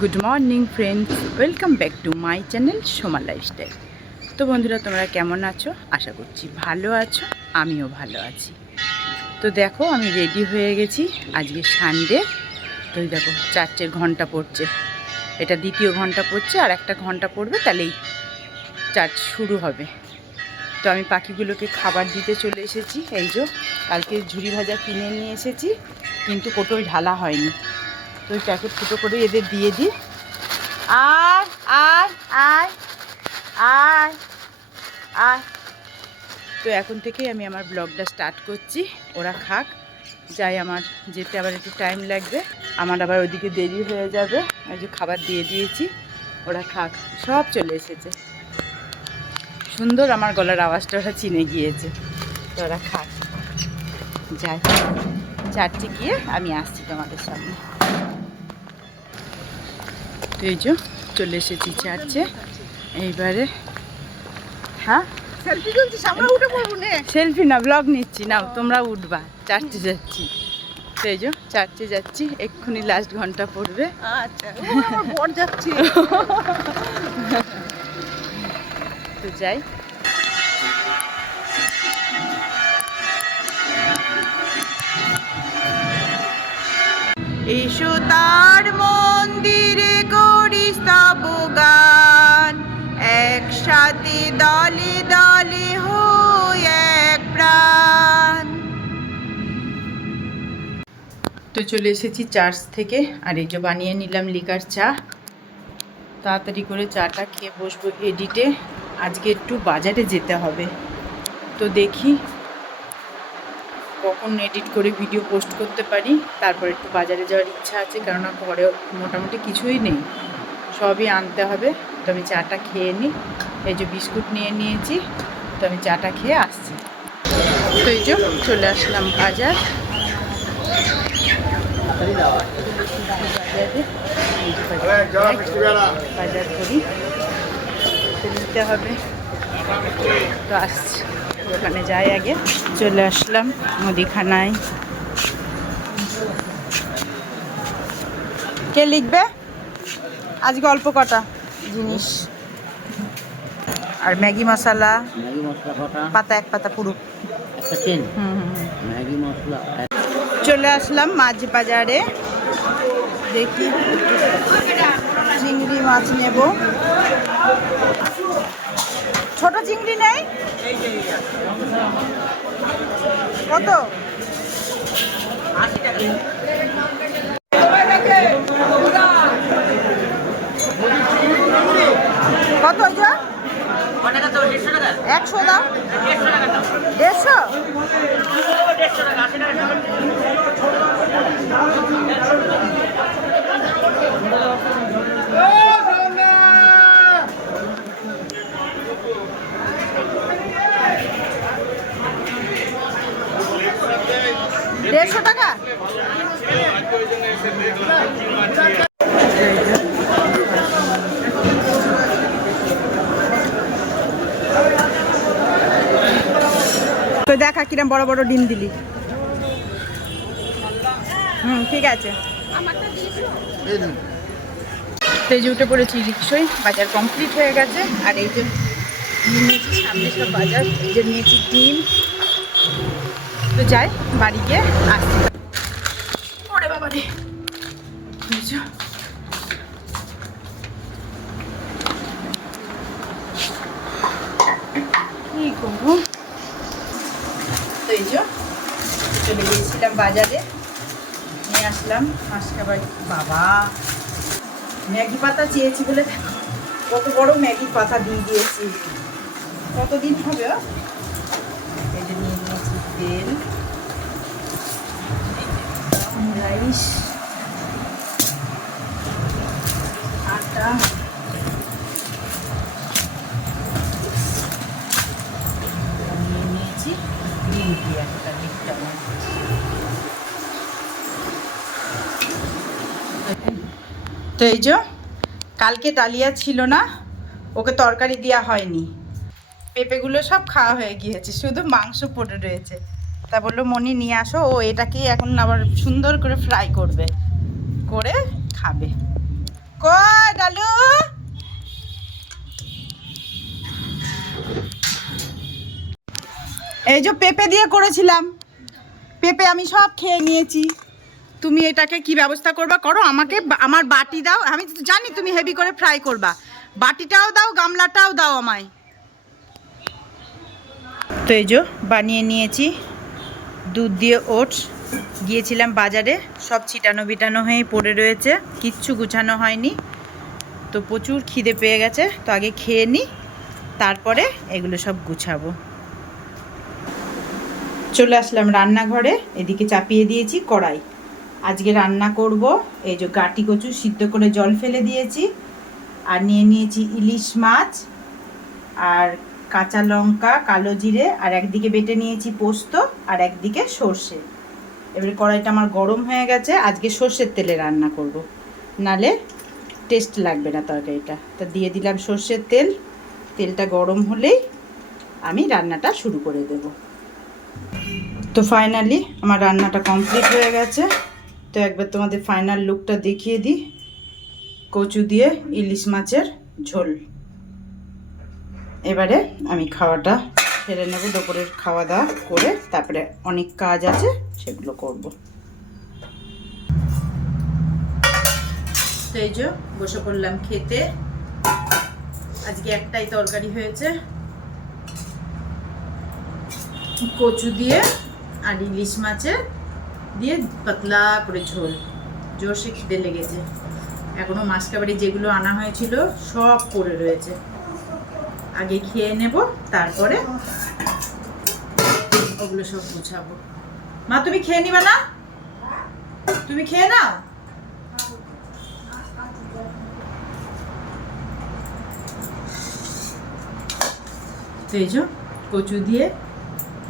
Good morning friends, welcome back to my channel Soma lifestyle. তো বন্ধুরা, তোমরা কেমন আছো? আশা করছি ভালো আছো, আমিও ভালো আছি। তো দেখো, আমি রেডি হয়ে গেছি। আজকে সানডে। তো দেখো, 4টে ঘন্টা পড়ছে, এটা দ্বিতীয় ঘন্টা পড়ছে, আর একটা ঘন্টা পড়বে, তাহলেই চার্চ শুরু হবে। তো আমি পাখিগুলোকে খাবার দিতে চলে এসেছি। এই যে কালকে ঝুরি ভাজা কিনে নিয়ে এসেছি, কিন্তু কোটোয় ঢালা হয়নি। তো ওই প্যাকেট ফুটো করে এদের দিয়ে দিই। আয় আয় আয় আয় আয়। তো এখন থেকেই আমি আমার ব্লগটা স্টার্ট করছি। ওরা খাক, যাই, আমার যেতে আবার একটু টাইম লাগবে, আমার আবার ওদিকে দেরি হয়ে যাবে। এই যে খাবার দিয়ে দিয়েছি, ওরা খাক। সব চলে এসেছে, সুন্দর আমার গলার আওয়াজটা ওরা চিনে গিয়েছে। তো ওরা খাক, যাই, চার্চে গিয়ে আমি আসছি তোমাদের সামনে। তো এই যে চলে এসেছি চার্চে। এইবারে হ্যাঁ, সেলফি না, ব্লগ নিচ্ছি। নাও, তোমরা উঠবা, চার্চে যাচ্ছি। তো এই যে চার্চে যাচ্ছি, এক্ষুনি লাস্ট ঘন্টা পড়বে। আচ্ছা, বর যাচ্ছি। তো যাই। এসো তার মন্দিরে করি স্তবগান, একসাথে দলে দলে হই এক প্রাণ। তো চলে এসেছি চার্চ থেকে, আর এই যে বানিয়ে নিলাম লিকার চা। তাড়াতাড়ি করে চাটা খেয়ে বসবো এডিটে। আজকে একটু বাজারে যেতে হবে, তো দেখি কখন এডিট করে ভিডিও পোস্ট করতে পারি। তারপর একটু বাজারে যাওয়ার ইচ্ছা আছে, কেননা ঘরে মোটামুটি কিছুই নেই, সবই আনতে হবে। তো আমি চাটা খেয়ে নিই। এই যে বিস্কুট নিয়ে নিয়েছি, তো আমি চাটা খেয়ে আসছি। তো এই যে চলে আসলাম বাজার। বাজার করি, নিতে হবে, তো আসছি। ওখানে যাই আগে। চলে আসলাম মুদিখানায়। কে লিখবে আজকে? অল্প কটা জিনিস, আর ম্যাগি মশলা, পাতা এক পাতা পুরো। চলে আসলাম মাছ বাজারে। দেখি চিংড়ি মাছ নেব। ছোট চিংড়ি নেই? কত? কত? 100 দাও। 150? টাকা। তো দেখা কিরম বড় বড় ডিম দিলি। ঠিক আছে। এই যে উঠে পড়েছি রিক্সায়, বাজার কমপ্লিট হয়ে গেছে। আর এই যে নিয়েছি সামনে সব বাজার, এই যে নিয়েছি ডিম। তো যাই, বাড়ি গিয়ে আসছি। ওরে বাবা রে, কি করবো। তো এই যে চলে গিয়েছিলাম বাজারে, নিয়ে আসলাম মাছ খাবার। বাবা, ম্যাগি পাতা চেয়েছি বলে কত বড় ম্যাগি পাতা দিয়ে দিয়েছি। কতদিন হবে? এই যে নিয়ে নিয়েছি তেল, রাইস, আটা, নিয়ে নিয়েছি গ্রিন টি একটা লিপটা। তো এই যে কালকে ডালিয়া ছিল না, ওকে তরকারি দেওয়া হয়নি, পেঁপেগুলো সব খাওয়া হয়ে গিয়েছে, শুধু মাংস পড়ে রয়েছে। তা বললো মনি নিয়ে আসো, ও এটাকেই এখন আবার সুন্দর করে ফ্রাই করবে, করে খাবে। কই ডালু? এই যে পেঁপে দিয়ে করেছিলাম, পেঁপে আমি সব খেয়ে নিয়েছি। তুমি এটাকে কি ব্যবস্থা করবা করো, আমাকে আমার বাটি দাও। আমি তো জানি তুমি হেভি করে ফ্রাই করবা, বাটিটাও দাও, গামলাটাও দাও আমায়। তো এই যে বানিয়ে নিয়েছি দুধ দিয়ে ওটস। গিয়েছিলাম বাজারে, সব ছিটানো বিটানো হয়ে পড়ে রয়েছে, কিচ্ছু গুছানো হয়নি। তো প্রচুর খিদে পেয়ে গেছে, তো আগে খেয়ে নিই, তারপরে এগুলো সব গুছাবো। চলে আসলাম রান্নাঘরে, এদিকে চাপিয়ে দিয়েছি কড়াই। আজকে রান্না করব এই যে গাটি কচু সিদ্ধ করে জল ফেলে দিয়েছি, আর নিয়ে নিয়েছি ইলিশ মাছ, আর কাঁচা লঙ্কা, কালো জিরে, আর একদিকে বেটে নিয়েছি পোস্ত, আর একদিকে সর্ষে। এবারে কড়াইটা আমার গরম হয়ে গেছে, আজকে সর্ষের তেলে রান্না করব, নালে টেস্ট লাগবে না তরকারিটা। তা দিয়ে দিলাম সর্ষের তেল, তেলটা গরম হলেই আমি রান্নাটা শুরু করে দেব। তো ফাইনালি আমার রান্নাটা কমপ্লিট হয়ে গেছে। তো একবার তোমাদের ফাইনাল লুকটা দেখিয়ে দিই। কচু দিয়ে ইলিশ মাছের ঝোল। এবারে আমি খাওয়াটা ফেলে নেব, দুপুরের খাওয়া দাওয়া করে তারপরে অনেক কাজ আছে সেগুলো করব। তো এই যে বসে পড়লাম খেতে। আজকে একটাই তরকারি হয়েছে, কচু দিয়ে আর ইলিশ মাছের দিয়ে পাতলা করে ঝোল। জোরসে খিদে লেগেছে, এখনো মাছ কাবাড়ি যেগুলো আনা হয়েছিল সব পড়ে রয়েছে। আগে খেয়ে নেব, তারপরে ওগুলো সব গুছাবো। মা তুমি খেয়ে নিবা না? তুমি খেয়ে নাও। তো এই যে কচু দিয়ে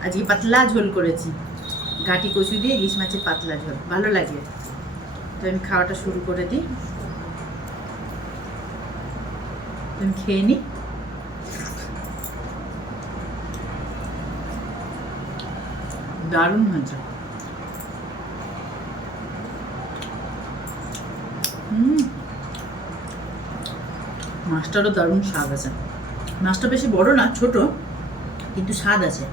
আজকে পাতলা ঝোল করেছি, ঘাটি কচু দিয়ে ইলিশ মাছের পাতলা ঝোল, ভালো লাগে। তো আমি খাওয়াটা শুরু করে দিই, তুমি খেয়ে নি। দারুণ হয়েছে। মাছটারও দারুণ স্বাদ আছে। মাছটা বেশি বড় না, ছোট, কিন্তু স্বাদ আছে।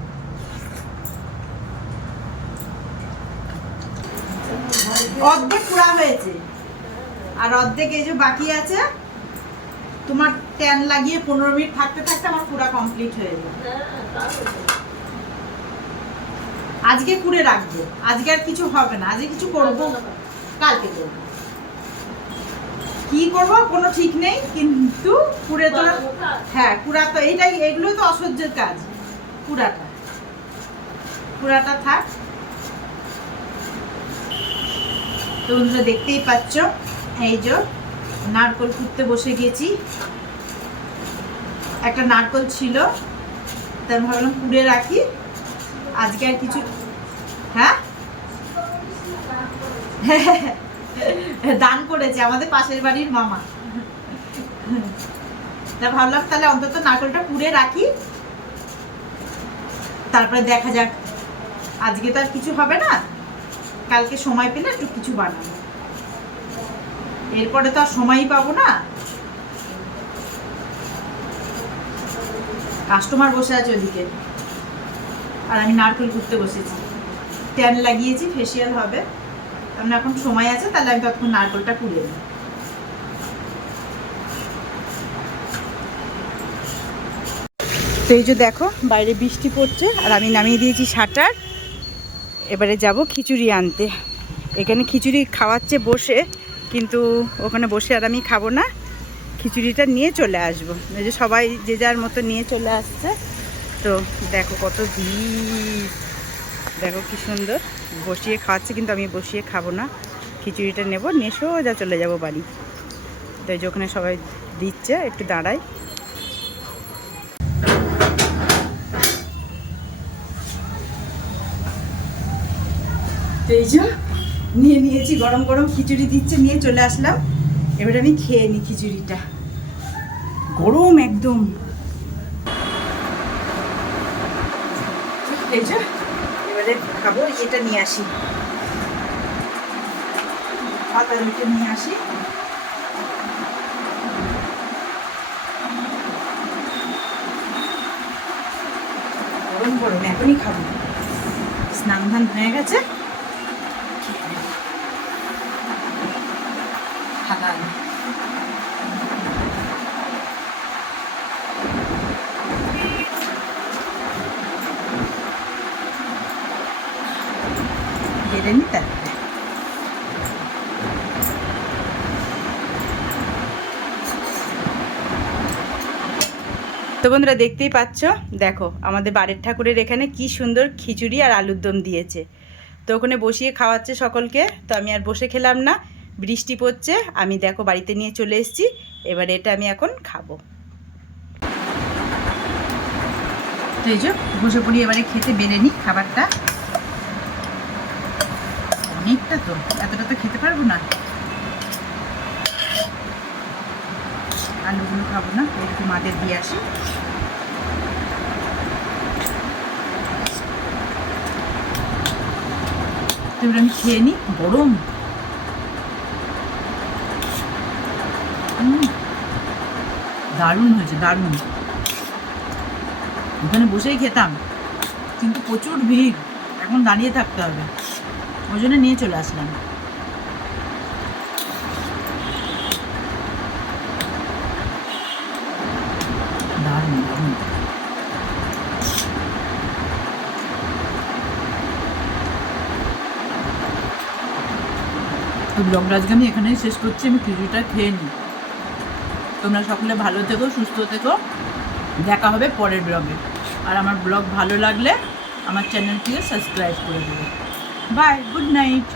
অর্ধেক পুরা হয়েছে আর অর্ধেক এই যে বাকি আছে। তোমার ট্যান লাগিয়ে 15 মিনিট থাকতে থাকতে আমার পুরা কমপ্লিট হয়ে যাবে। আজকে কুড়ে রাখবো, আজকে আর কিছু হবে না। আজকে কিছু করবো, কালকে করবো। কি করবো কোনো ঠিক নেই, কিন্তু কুড়ে তো, হ্যাঁ কুড়া তো এইটাই, এগুলো তো অসহ্যের কাজ। কুড়াটা থাক। তো বন্ধুরা দেখতেই পাচ্ছ, এই যে নারকোল কুটতে বসে গেছি। একটা নারকোল ছিল, তাই ভাবলাম কুড়ে রাখি, আজকে আর কিছু। হ্যাঁ দান করেছে আমাদের পাশের বাড়ির মামা, তা ভাবলাম তাহলে অন্তত নারকোলটা কুড়ে রাখি, তারপরে দেখা যাক। আজকে তো আর কিছু হবে না, কালকে সময় পেলে একটু কিছু বানাবো, এরপরে তো আর সময়ই পাবো না। কাস্টমার বসে আছে ওদিকে, আর আমি নারকেল কুটতে বসেছি। ট্যান লাগিয়েছি, ফেসিয়াল হবে, আমরা এখন সময় আছে, তাহলে আমি তখন নারকেলটা কুড়ে নিই। তো এই যে দেখো বাইরে বৃষ্টি পড়ছে, আর আমি নামিয়ে দিয়েছি শাটার। এবারে যাব খিচুড়ি আনতে। এখানে খিচুড়ি খাওয়াচ্ছে বসে, কিন্তু ওখানে বসে আর আমি খাবো না, খিচুড়িটা নিয়ে চলে আসবো। এই যে সবাই যে যার মতো নিয়ে চলে আসছে। তো দেখো কত ভিড়, দেখো কি সুন্দর বসিয়ে খাওয়াচ্ছে, কিন্তু আমি বসিয়ে খাবো না, খিচুড়িটা নেব, নিয়ে সোজা চলে যাব বাড়ি। তো এই যে ওখানে সবাই দিচ্ছে, একটু দাঁড়াই। এই যে নিয়ে নিয়েছি, গরম গরম খিচুড়ি দিচ্ছে, নিয়ে চলে আসলাম। এবারে আমি খেয়ে নিই খিচুড়িটা, গরম একদম। এই যে এবারে খাবো, এটা নিয়ে আসি, পাতা রুটি নিয়ে আসি। এখনই খাবো। স্নান ধান হয়ে গেছে, খাওয়া বেড়ে নি তারপরে। তো বন্ধুরা দেখতেই পাচ্ছ, দেখো আমাদের বাড়ির ঠাকুরের এখানে কি সুন্দর খিচুড়ি আর আলুর দম দিয়েছে। তো ওখানে বসিয়ে খাওয়াচ্ছে সকলকে, তো আমি আর বসে খেলাম না, বৃষ্টি পড়ছে। আমি দেখো বাড়িতে নিয়ে চলে এসেছি, এবার এটা আমি এখন খাবো। তো এই যে বসে পড়ি এবারে খেতে, বেড়ে নিই খাবারটা। অনেকটা তো, এতটা তো খেতে পারবো না, আলুগুলো খাবো না, একটু মাদের দিয়ে আসি। তো এবার আমি খেয়ে নিই, গরম। দারুণ হয়েছে, দারুণ। ওখানে বসেই খেতাম, কিন্তু প্রচুর ভিড়, এখন দাঁড়িয়ে থাকতে হবে, ওই জন্য নিয়ে চলে আসলাম। দারুণ দারুণ। তো ব্লগটা আজকে আমি এখানেই শেষ করছি, আমি খিচুড়িটা খেয়ে নিই। তোমরা সকলে ভালো থেকো, সুস্থ থেকো, দেখা হবে পরের ব্লগে। আর আমার ব্লগ ভালো লাগলে আমার চ্যানেলটিকে সাবস্ক্রাইব করে দেবে। Bye, good night.